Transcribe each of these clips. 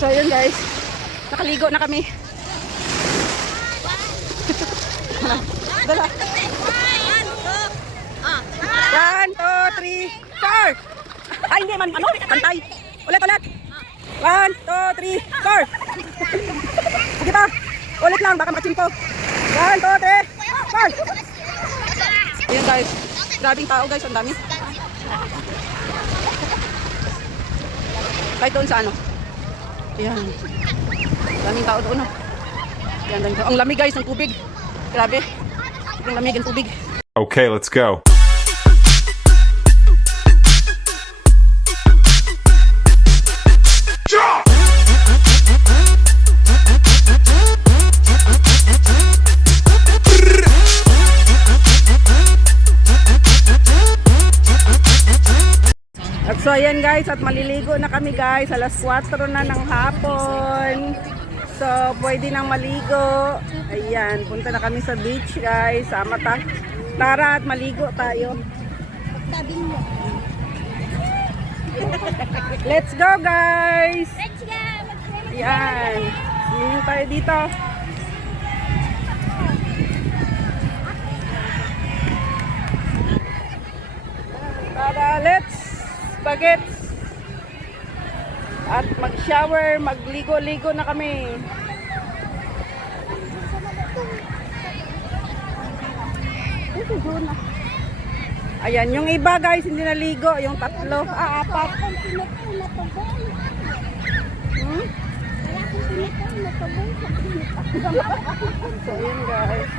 So yun guys, nakaligo na kami. Dala. 1, 2, 3, 4. Ay hindi man, ano? Pantay. Ulit. 1, 2, 3, 4. Sige pa. Ulit lang, baka makachimpo. 1, 2, 3, 4. Ayan guys, grabing tao guys, ang dami. Kahit doon sa ano. Ayan. Daming tao doon. Ayan, daming tao. Ang lamig guys ng tubig. Grabe. Ang lamig ng tubig. Okay, let's go. At so ayan guys, at maliligo na kami guys. Alas 4 na ng hapon. So pwede nang maligo. Ayan, punta na kami sa beach guys. Sama tara at maligo tayo. Let's go guys. Let's go. Ayan, swimming tayo dito. Tara, let's bagets. At mag-shower, magligo-ligo na kami. Ayan, yung iba guys hindi naligo, yung tatlo, apat. So yun guys.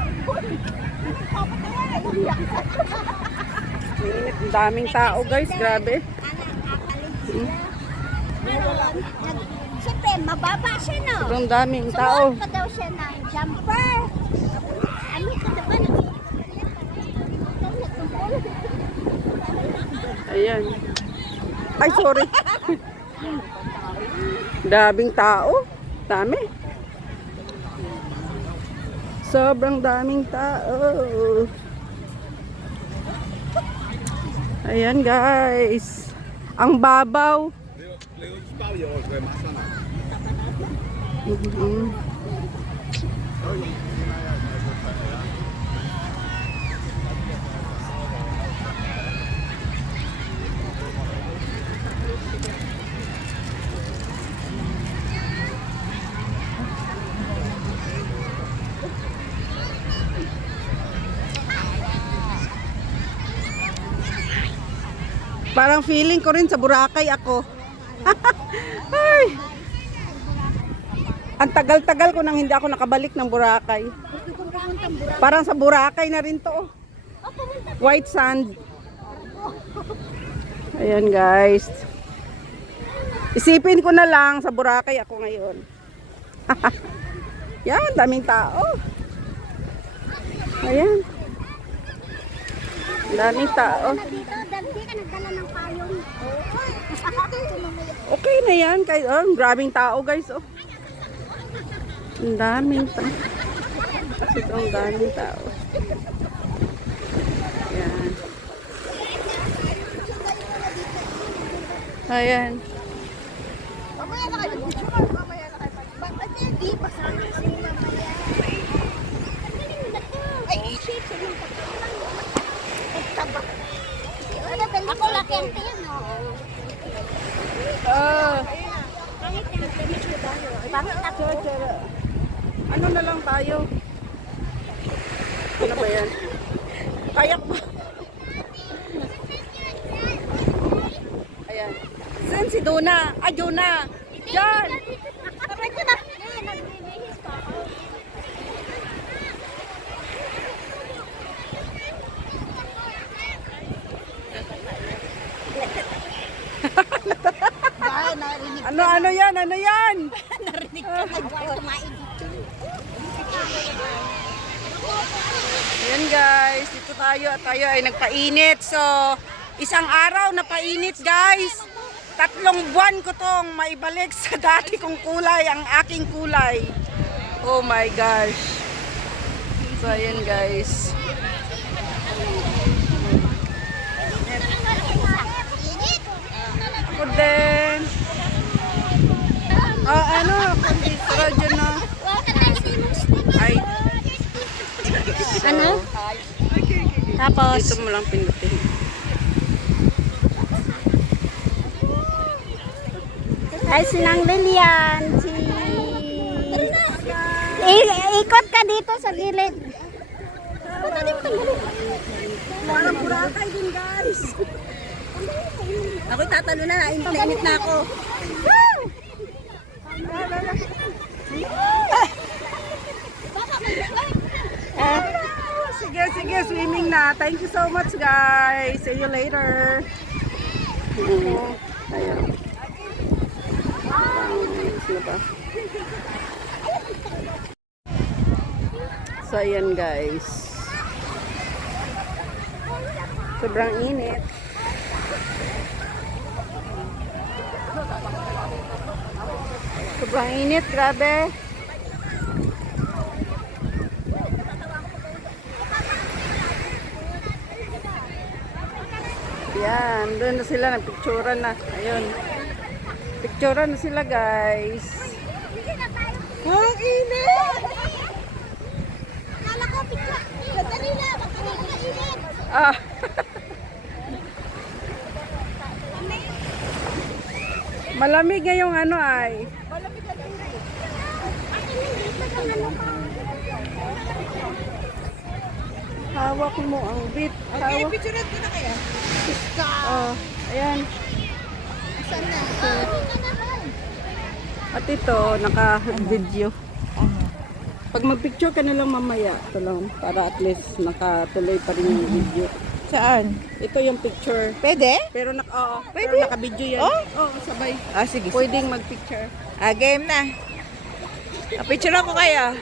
Ang daming tao guys, grabe. Siyempre, mababa siya, no? Sobrang daming tao. Suot pa daw siya ng jumper. Ano ito naman? Ayan. Ay, sorry. Daming tao. Dami. Sobrang daming tao. Ayan guys. Ang babaw. Parang feeling ko rin sa Boracay ako. Ay. Ang tagal-tagal ko nang hindi ako nakabalik ng Boracay. Parang sa Boracay na rin to. White sand. Ayan guys. Isipin ko na lang sa Boracay ako ngayon. Yan, daming tao. Ayan. Daming tao. Hindi ka nagdala ng payong. Okay na yan. Kahit, grabing tao guys. Oh. Ang daming tao. Ito ang daming tao. Ayan. Ayan. Mamaya na kayo. Mamaya na kayo. Bakit hindi? Pasama kasi mamaya. Ay, shit. Ako laki ang tiyan, no? Pangit yung tiyan ko tayo. Pangit ako. Ano na lang tayo? Ano ba yan? Kayak ba? Ayan. Saan si Dona? Ah, Jona! Diyan! Kapag ko na. Nagbibihis pa ako. Ano yan? Ano yan? Narinig ka na dyan. Ayan guys, dito tayo at tayo ay nagpainit. So, isang araw na painit guys. 3 buwan ko tong maibalik sa dati kong kulay, ang aking kulay. Oh my gosh. So, ayan guys. Ako din. Oh, ano, kundi radyo na. Ay. Ano? Tapos, Dito mo lang pindutin. ay sinang Lilian, si... Ikot ka dito sa gilid. Parang burakay din, guys. Ako'y tatalo na, nainit na ako. Sige, sige, swimming na. Thank you so much, guys. See you later. Ayun. So, ayan, guys. Sobrang init. Sobrang init, grabe. Yan, doon na sila, nagpicturan na. Ayun. Picturan na sila, guys. Ang init! Kala ko, picture. Dali na, makakainit. Ah. Malamig ngayong ano ay. Hawak mo ang bit. Okay, Hawak. picture ko na kaya. Oh, ayan. Saan na? At ito, naka-video. Pag mag-picture ka na lang mamaya, ito lang, para at least nakatuloy pa rin yung video. Saan? Ito yung picture. Pwede? Pero Pwede? pero naka-video yan. Oh? Oo, sabay. Ah, sige. Pwedeng mag-picture. Ah, game na. Ah, picture ako kaya.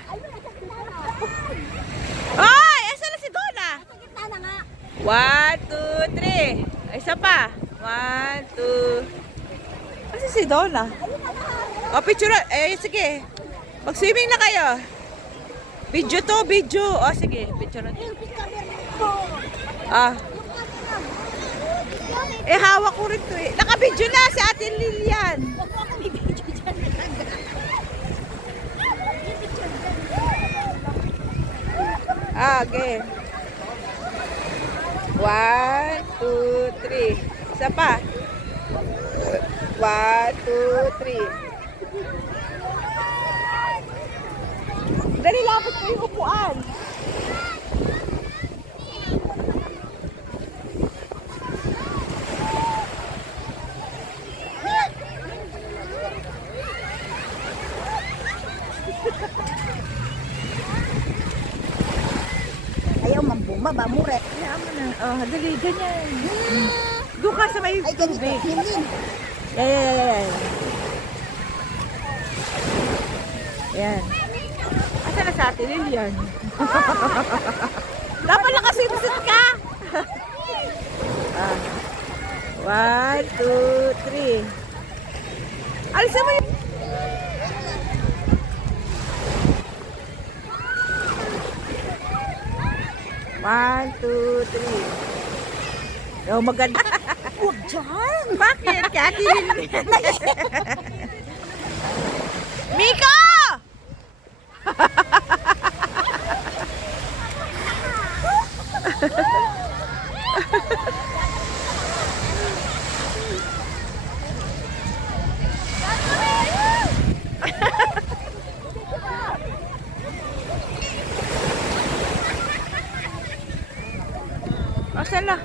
Ay! Asan na si Donna? 1, 2, 3. Ay, isa pa. 1, 2. Asan si Donna? Oh, picture. Eh, sige. Mag-swimming na kayo. Video to, video. Oh, sige. Picture na. Ah. Eh, hawak ko rin to eh. Naka-video na si Ate Lilian. Ah, okay. 1, 2, 3. Isa pa. 1, 2, 3. Dali, lapit ko yung upuan. Ayaw mambuma ba muret. Oh, dali, ganyan. Doon ka sa may Ay ganito. tubig. Hindi. Yan. Yan. Asa na sa atin, Lilian? Dapat nakasit-sit ka. Ah. 1, 2, 3. Alisin mo yung... One, two, three. Oh, maganda. Huwag dyan. Bakit? Kati Miko! Asan na?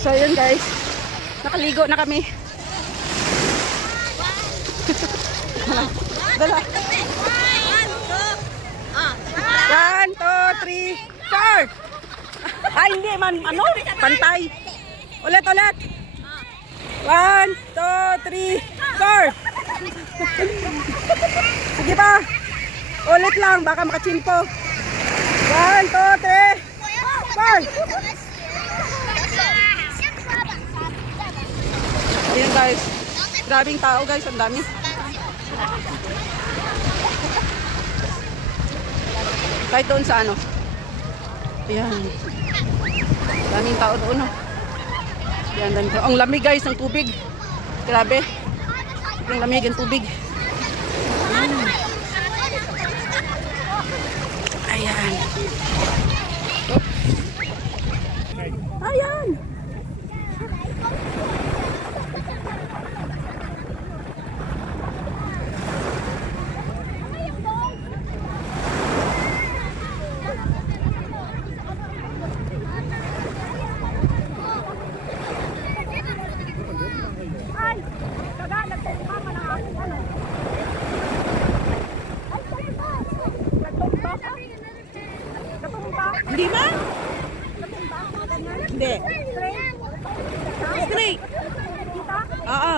So yun guys, nakaligo na kami. Dala. 1, 2, 3, 4. Ay, hindi man, ano? Pantay. Ulit. 1, 2, 3, 4. Sige pa. Ulit lang, baka makachimpo. 1, 2, 3, 4. Ayan guys. Grabing tao guys, ang dami. Kahit doon sa ano. Ayan. Daming tao doon. Oh. Ayan, dami. Ang lamig guys ng tubig. Grabe. Ang lamig ng tubig. Ayan. Ayan. Hindi ba? Hindi. Straight. Oo.